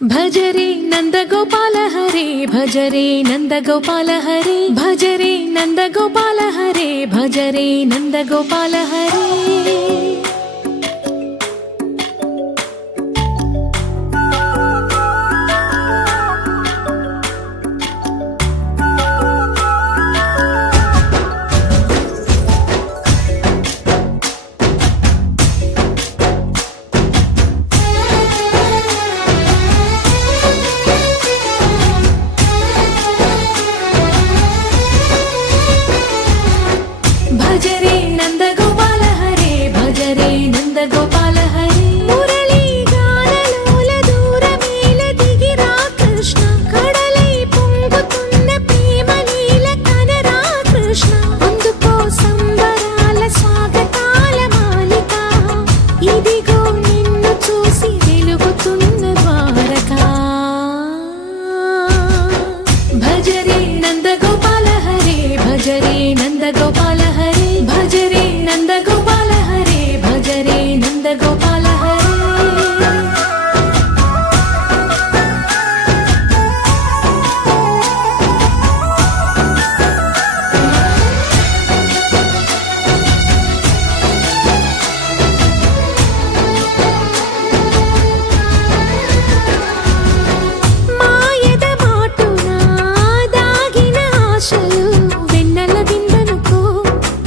భజరే నందగోపాల హరే భజరే నందగోపాల హరే భజరే నందగోపాల హరే భజరే నందగోపాల హరే భజరే నందగోపాల హరే భజరే నందగోపాల హరే మురళీ గానలోల దూరమేల దిగిరా కృష్ణ కడలై పొంగుతున్న ప్రేమ నీల కనరా కృష్ణ అందుకో సంబరాల స్వాగతాల మాలిక ఇదిగో నిన్ను చూసి వెలుగుతున్న ద్వారకా భజరే నందగోపాల హరే భజరే నందగోపాల హరే భజరే నందగోపాల హరే భజరే నందగోపాల హరే మాయద మాటున దాగిన ఆశలు వెన్నెల విందనుకో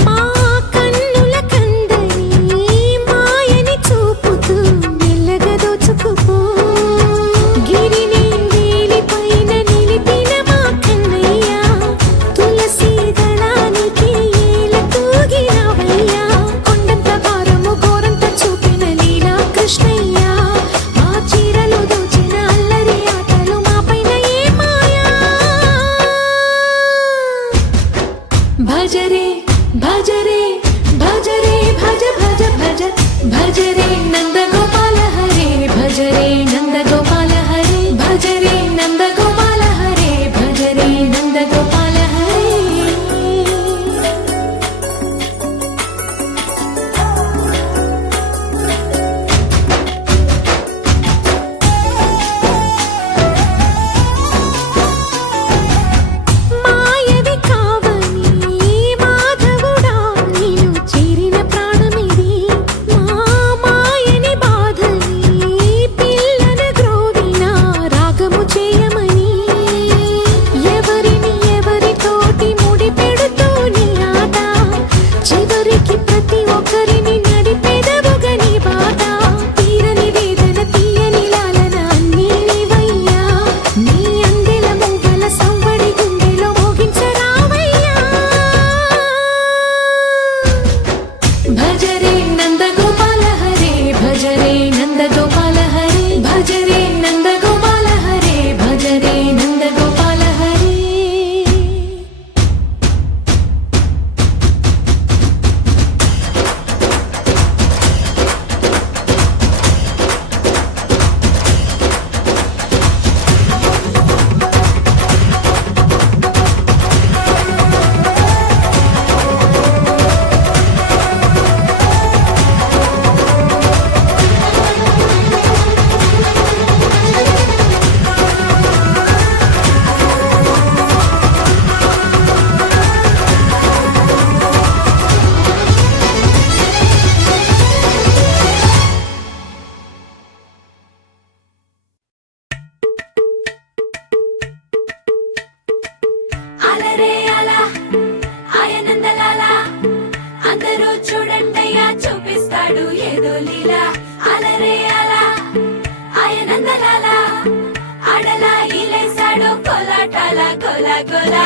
మా కన్నుల కందని మాయని చూపుతూ మెల్లగా దోచుకుపో గిరిని వేలిపైన నిలిపిన మా కన్నయ్య తులసి దళానికి ఏల తూగినవయ్యా కొండంత భారము గోరంత చూపిన లీలా కృష్ణయ్య మా చీరలు దోచిన అల్లరి ఆటలు మాపైన ఏ మాయా భజరే భజరే భజరే భజ భజ భజ భజరే నందగోపాల హరే భజరే నందగోపాల హరే భజరే నందగోపాల హరే భజరే నందగోపాల హరే మాయవి కావని మాధవుడా నీను చేరిన ప్రాణమిది మా మాయని బాధని పిల్లన గ్రోవిన రాగము చేయమని ఎవరిని ఎవరితోటి ముడి పెడుతూ నీ ఆట చివరికి ప్రతి ఒక్కరిని నడిపెదవుగా నీ బాట తీరని వేదన తీయని లాలన అన్నీ నీవయ్యా నీ అందెల మూగల సంవడి గుండెలో మోగించరావయ్యా భజరే నందగోపాల హరే భజరే నందగోపాల హరే భజరే నందగోపాల హరే భజరే నందగోపాల హరే అలరే అలా ఆయనందలాలా అందరూ చూడండయ్యా చూపిస్తాడు ఏదో లీలా అలరే అలా ఆయనందలాలా ఆడలా ఇలేసాడు కోలాటాల గోలా గోలా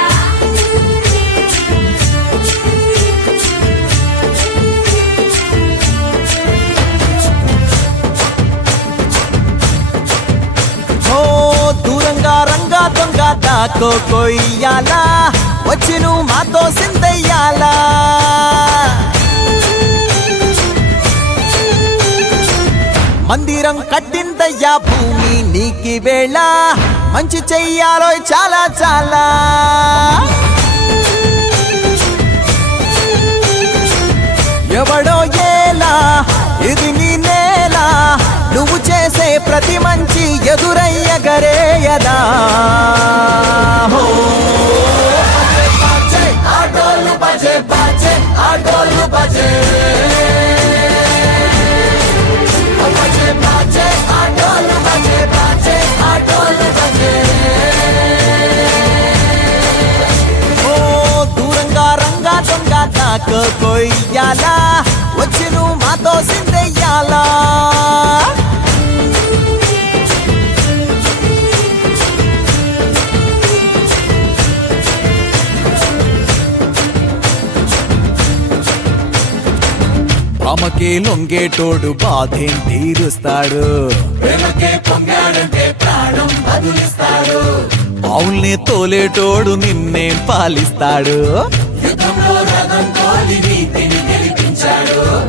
ఓ దూరంగా రంగా దొంగ దాకో కొయ్యాలా వచ్చి నువ్వు మాతో సిందయ్యాలా మందిరం కట్టిందయ్యా భూమి నీకి వేళ మంచి చెయ్యాలో చాలా చాలా ఎవడో ఏలా ఇది నీ నేల నువ్వు చేసే ప్రతి మంచి ఎదురయ్యగా మాతో కొయ్యాలా వచ్చి నువ్వు మాతో సిందెయ్యాలా రామకే లొంగేటోడు బాధేం తీరుస్తాడు ఆవుల్ని తోలేటోడు నిన్నేం పాలిస్తాడు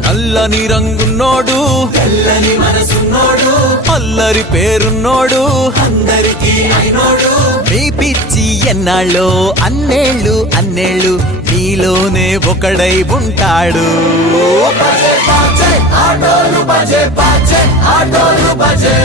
నల్లని రంగున్నోడు తెల్లని మనసున్నోడు అల్లరి పేరున్నోడు అందరికీ అయినోడు మీ పిచ్చి ఎన్నాళ్ళో అన్నేళ్ళు అన్నేళ్ళు నీలోనే ఒకడై ఉంటాడు ఆటోలు బజే ఆటోలు బజే